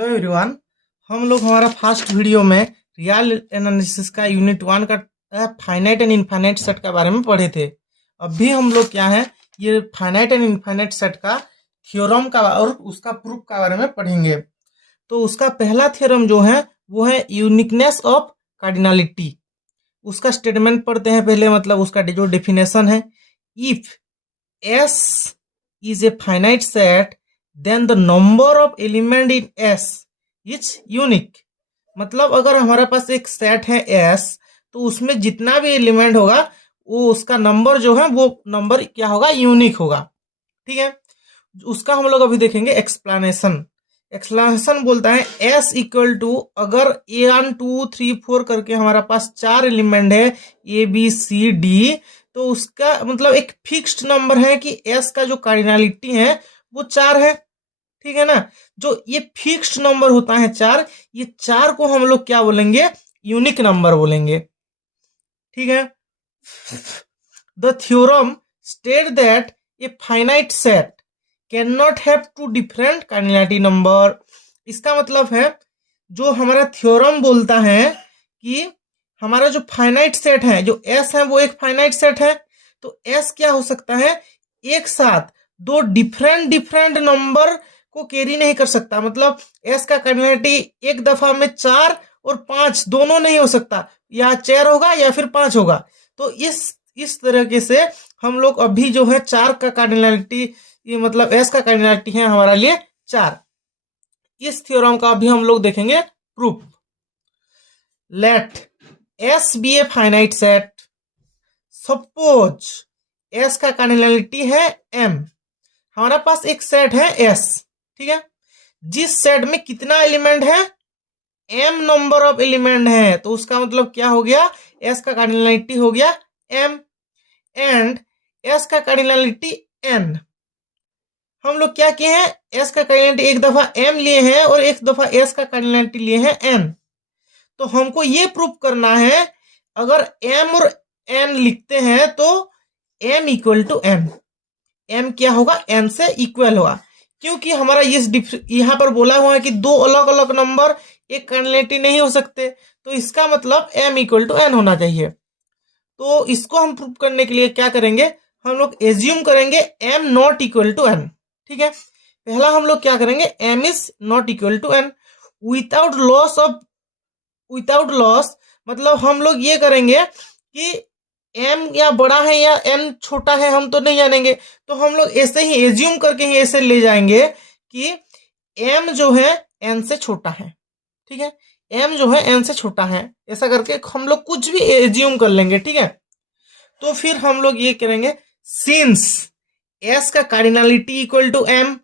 Hello everyone. हम लोग हमारा फर्स्ट वीडियो में रियल एनालिसिस का यूनिट 1 का फाइनाइट एंड इनफाइनाइट सेट के बारे में पढ़े थे। अभी हम लोग क्या है ये फाइनाइट एंड इनफाइनाइट सेट का थ्योरम का और उसका प्रूफ के बारे में पढ़ेंगे। तो उसका पहला थ्योरम जो है वो है यूनिकनेस ऑफ कार्डिनलिटी। उसका स्टेटमेंट पढ़ते हैं पहले, मतलब उसका जो डेफिनेशन है, if S is a finite set then the number of element in S is unique। मतलब अगर हमारे पास एक सेट है S तो उसमें जितना भी एलिमेंट होगा वो उसका नंबर जो है वो नंबर क्या होगा, यूनिक होगा। ठीक है, उसका हम लोग अभी देखेंगे एक्सप्लेनेशन। एक्सप्लेनेशन बोलता है S इक्वल टू, अगर 1 2 3 4 करके हमारा पास 4 एलिमेंट है ABCD, तो उसका मतलब एक फिक्स्ड नंबर है कि S का जो कार्डिनलिटी है वो 4 है। ठीक है ना, जो ये फिक्स्ड नंबर होता है 4, ये 4 को हम लोग क्या बोलेंगे, यूनिक नंबर बोलेंगे। ठीक है, the theorem state that a finite set can not have two different cardinality number. इसका मतलब है, जो हमारा थ्योरम बोलता है कि हमारा जो फाइनाइट सेट है, जो S है वो एक फाइनाइट सेट है, तो S क्या हो सकता है, एक साथ दो डिफरेंट नंबर को कैरी नहीं कर सकता। मतलब S का कार्डिनलिटी एक दफा में 4 और 5 दोनों नहीं हो सकता, या 4 होगा या फिर 5 होगा। तो इस तरीके से हम लोग अभी जो है 4 का कार्डिनलिटी, ये मतलब S का कार्डिनलिटी है हमारा लिए 4। इस थ्योरम का अभी हम लोग देखेंगे proof. Let S be a finite set. Suppose S का कार्डिनलिटी है M। हमारा पास एक सेट है S, ठीक है, जिस सेट में कितना एलिमेंट है, M नंबर ऑफ एलिमेंट है, तो उसका मतलब क्या हो गया, S का कार्डिनलिटी हो गया M एंड S का कार्डिनलिटी N। हम लोग क्या किए हैं, S का कार्डिनलिटी एक दफा M लिए हैं और एक दफा S का कार्डिनलिटी लिए हैं N। तो हमको ये प्रूफ करना है, अगर M और N लिखते हैं तो M equal to N, M क्या होगा, N से इक्वल होगा। क्योंकि हमारा यहाँ पर बोला हुआ है कि दो अलग अलग नंबर एक कार्डिनलिटी नहीं हो सकते, तो इसका मतलब M इक्वल टू N होना चाहिए। तो इसको हम प्रूफ करने के लिए क्या करेंगे, हम लोग एज्यूम करेंगे M not equal to N। ठीक है, पहला हम लोग क्या करेंगे, M is not equal to N without loss. मतलब हम लोग ये करेंगे कि M या बड़ा है या N छोटा है हम तो नहीं जानेंगे, तो हम लोग ऐसे ही एज्यूम करके ही ऐसे ले जाएंगे कि M जो है N से छोटा है। ठीक है, M जो है N से छोटा है, ऐसा करके हम लोग कुछ भी एज्यूम कर लेंगे। ठीक है, तो फिर हम लोग ये करेंगे, सिंस S का cardinality equal to M,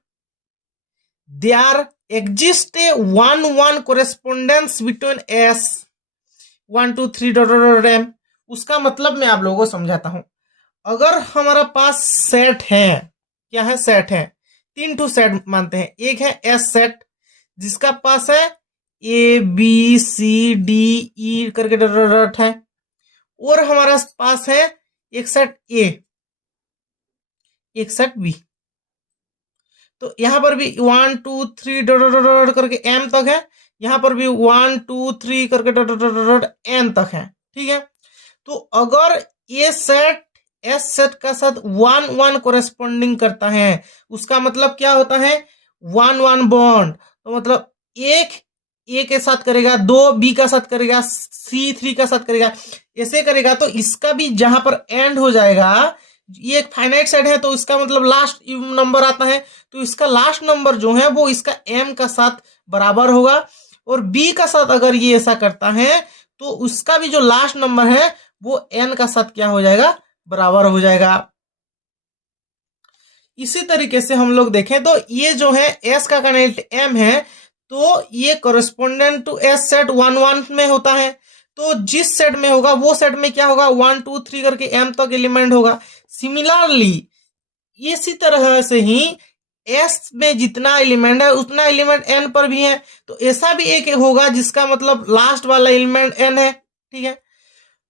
there exist a 1-1 correspondence between S 1 2 3 M। उसका मतलब मैं आप लोगों को समझाता हूं। अगर हमारा पास सेट है, क्या है, सेट है, 3 टू सेट मानते हैं। एक है S सेट जिसका पास है ABCDE करके डॉट है, और हमारा पास है एक सेट A, एक सेट B। तो यहां पर भी 1 2 3 डॉट करके M तक है, यहां पर भी 1 2 3 करके डॉट N तक है। ठीक है, तो अगर ये सेट S सेट का साथ 1-1 कोरेस्पोंडिंग करता है, उसका मतलब क्या होता है, 1-1 बॉन्ड। तो मतलब एक A के साथ करेगा, 2 B का साथ करेगा, C 3 का साथ करेगा, ऐसे करेगा। तो इसका भी जहां पर एंड हो जाएगा, ये एक फाइनाइट सेट है तो इसका मतलब लास्ट नंबर आता है, तो इसका लास्ट नंबर जो है वो इसका M का साथ बराबर होगा। और B का साथ अगर ये ऐसा करता है तो उसका भी जो लास्ट नंबर है वो N का साथ क्या हो जाएगा, बराबर हो जाएगा। इसी तरीके से हम लोग देखें तो ये जो है S का कार्डिनलिटी M है, तो ये कोरेस्पोंडेंट टू S सेट 1-1 में होता है। तो जिस सेट में होगा वो सेट में क्या होगा, 1 2 3 करके M तक एलिमेंट होगा। सिमिलरली इसी तरह से ही S में जितना एलिमेंट है उतना एलिमेंट N पर भी है, तो ऐसा भी एक होगा जिसका मतलब लास्ट वाला एलिमेंट N है। ठीक है,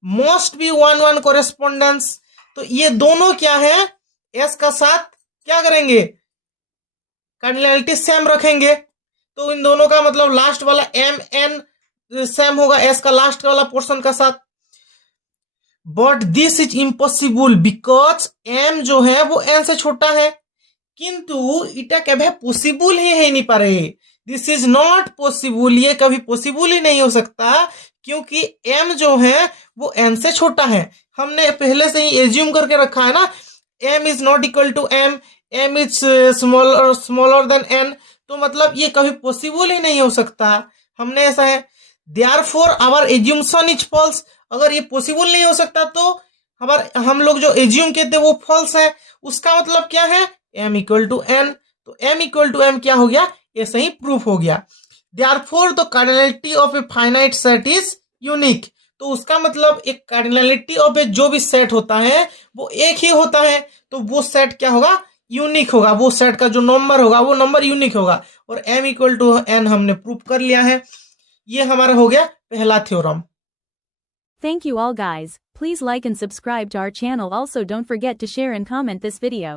मोस्ट भी 1-1 कोरेस्पोंडेंस। तो ये दोनों क्या है, S का साथ क्या करेंगे, कार्डिनलिटी सेम रखेंगे। तो इन दोनों का मतलब लास्ट वाला एम एन सेम होगा एस का लास्ट वाला पोर्शन का साथ। But this is impossible because M जो है वो एन से छोटा है, किंतु इटा कभी पॉसिबल ही नहीं पा रहे। दिस इज नॉट पॉसिबल, ये कभी पॉसिबल ही नहीं हो सकता क्योंकि m जो है वो n से छोटा है। हमने पहले से ही एज्यूम करके रखा है ना, m is not equal to m, m is smaller than n, तो मतलब ये कभी पॉसिबल ही नहीं हो सकता। हमने ऐसा है देयरफॉर आवर एज्यूमशन इज फॉल्स। अगर ये पॉसिबल नहीं हो सकता तो हम लोग जो एज्यूम कहते हैं वो फॉल्स है। उसका मतलब क्या है, m इक्वल टू n, तो m इक्वल टू m क्या हो गया, ऐसे ही प्रूफ हो गया। Therefore the cardinality of A finite set is unique, तो उसका मतलब एक कार्डिनलिटी ऑफ ए जो भी सेट होता है वो एक ही होता है, तो वो सेट क्या होगा, यूनिक होगा। वो सेट का जो नंबर होगा वो नंबर यूनिक होगा। और m इक्वल टू n हमने प्रूफ कर लिया है। ये हमारा हो गया पहला theorem. Thank you all guys. Please like and subscribe to our channel. Also don't forget to share and comment this video.